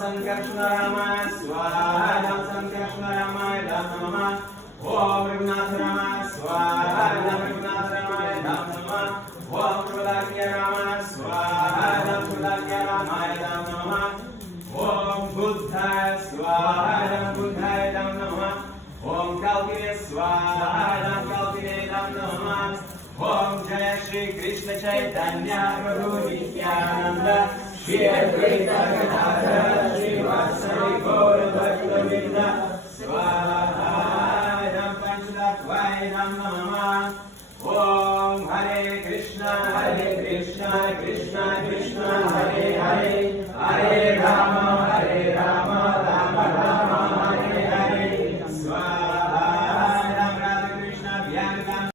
संकर्षण रामाय स्वाहा राम संकर्षण रामाय नमः ओम रघुनाथ रामाय स्वाहा राम रघुनाथ रामाय नमः ओम प्रदाक्य रामाय स्वाहा राम प्रदाक्य रामाय नमः ओम बुद्धाय स्वाहा राम बुद्धाय नमः ओम कल्पिने स्वाहा राम कल्पिने नमः ओम जय श्री कृष्ण चैतन्य प्रभु नित्यानंद श्री अद्वैत गदाधर